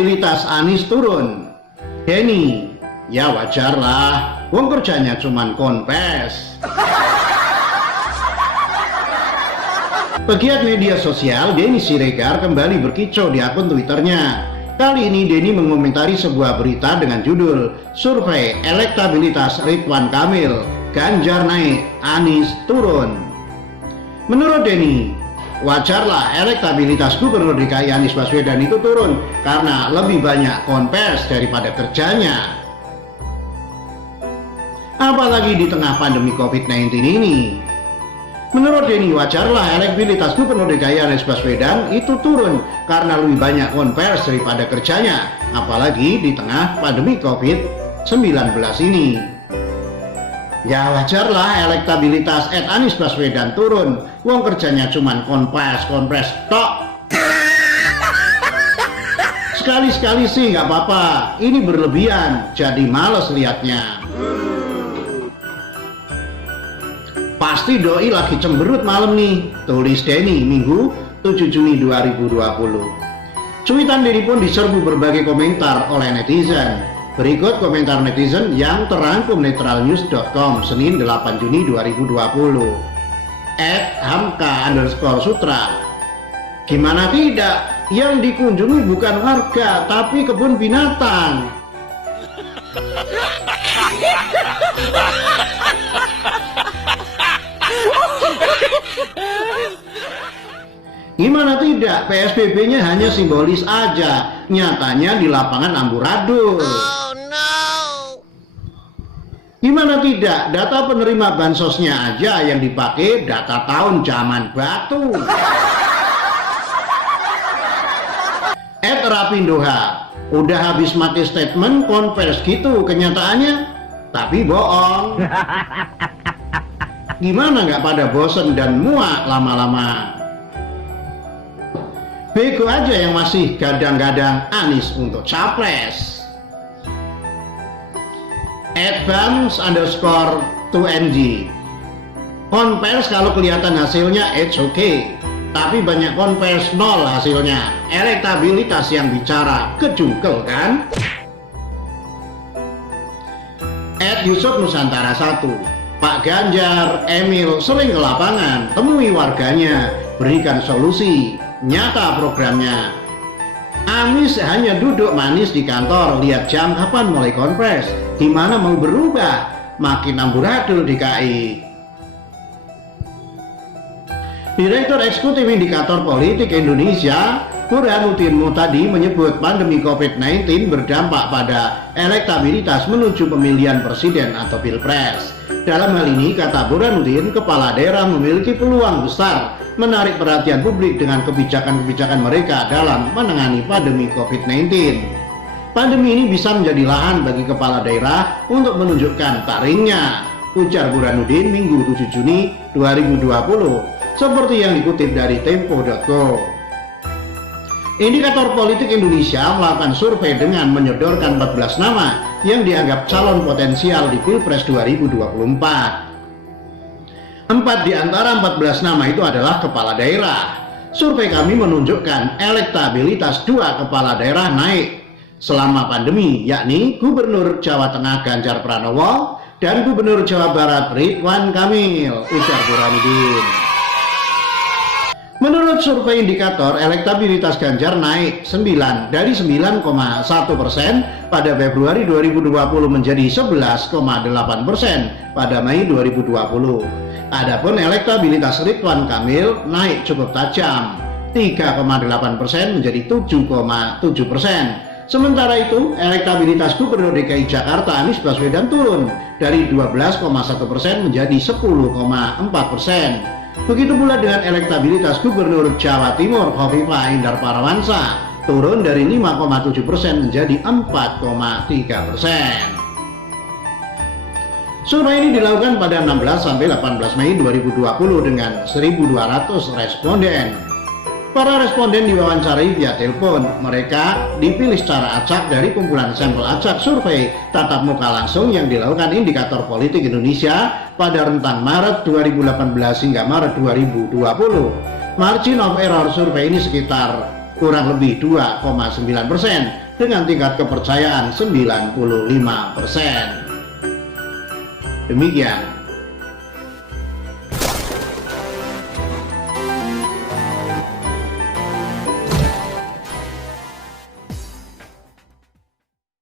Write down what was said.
Elektabilitas Anies turun. Denny, ya wajar lah, wong kerjanya cuman konpes. Pegiat media sosial Denny Siregar kembali berkicau di akun Twitternya. Kali ini Denny mengomentari sebuah berita dengan judul Survei Elektabilitas Ridwan Kamil, Ganjar naik, Anies turun. Menurut Denny, wajarlah elektabilitas Gubernur DKI Anies Baswedan itu turun karena lebih banyak konvers daripada kerjanya. Apalagi di tengah pandemi COVID-19 ini. Menurut Denny, wajarlah elektabilitas Gubernur DKI Anies Baswedan itu turun karena lebih banyak konvers daripada kerjanya, apalagi di tengah pandemi COVID-19 ini. Ya wajarlah elektabilitas Anies Baswedan turun, wong kerjanya cuman konpres tok. Sekali-sekali sih nggak apa-apa, ini berlebihan, jadi males liatnya. Pasti doi lagi cemberut malam nih, tulis Denny Minggu 7 Juni 2020. Cuitan Denny pun diserbu berbagai komentar oleh netizen. Berikut komentar netizen yang terangkum netralnews.com Senin 8 Juni 2020. @hamka_sutra. Gimana tidak, yang dikunjungi bukan warga tapi kebun binatang. Gimana tidak, PSBB-nya hanya simbolis aja, nyatanya di lapangan amburadul. Oh no. Gimana tidak, data penerima bansosnya aja yang dipakai data tahun zaman batu. @rapindoha, udah habis mati statement konvers gitu kenyataannya, tapi bohong. Gimana nggak pada bosen dan muak lama-lama? Bego aja yang masih gadang-gadang Anies untuk capres. @bams_2ng, konvers kalau kelihatan hasilnya it's okay, tapi banyak konvers nol hasilnya. Elektabilitas yang bicara, kejungkel kan? @yusuf_nusantara1, Pak Ganjar, Emil sering ke lapangan, temui warganya, berikan solusi, nyata programnya. Anies hanya duduk manis di kantor, lihat jam kapan mulai konvers, gimana mau berubah, makin amburadul DKI. Direktur Eksekutif Indikator Politik Indonesia, Burhanuddin Muhtadi menyebut pandemi COVID-19 berdampak pada elektabilitas menuju pemilihan presiden atau pilpres. Dalam hal ini, kata Burhanuddin, kepala daerah memiliki peluang besar menarik perhatian publik dengan kebijakan-kebijakan mereka dalam menangani pandemi COVID-19. Pandemi ini bisa menjadi lahan bagi kepala daerah untuk menunjukkan taringnya, ujar Burhanuddin Minggu 7 Juni 2020, seperti yang dikutip dari tempo.co. Indikator Politik Indonesia melakukan survei dengan menyodorkan 14 nama yang dianggap calon potensial di Pilpres 2024. 4 di antara 14 nama itu adalah kepala daerah. Survei kami menunjukkan elektabilitas 2 kepala daerah naik selama pandemi, yakni Gubernur Jawa Tengah Ganjar Pranowo dan Gubernur Jawa Barat Ridwan Kamil, ujar Burhanuddin. Menurut survei indikator, elektabilitas Ganjar naik 9 dari 9,1% pada Februari 2020 menjadi 11,8% pada Mei 2020. Adapun elektabilitas Ridwan Kamil naik cukup tajam, 3,8% menjadi 7,7%. Sementara itu, elektabilitas Gubernur DKI Jakarta Anies Baswedan turun dari 12,1% menjadi 10,4%. Begitu pula dengan elektabilitas Gubernur Jawa Timur Khofifah Indar Parawansa turun dari 5,7% menjadi 4,3%. Survei ini dilakukan pada 16 sampai 18 Mei 2020 dengan 1.200 responden. Para responden diwawancarai via telepon. Mereka dipilih secara acak dari kumpulan sampel acak survei tatap muka langsung yang dilakukan Indikator Politik Indonesia pada rentang Maret 2018 hingga Maret 2020. Margin of error survei ini sekitar kurang lebih 2,9%. dengan tingkat kepercayaan 95%. Demikian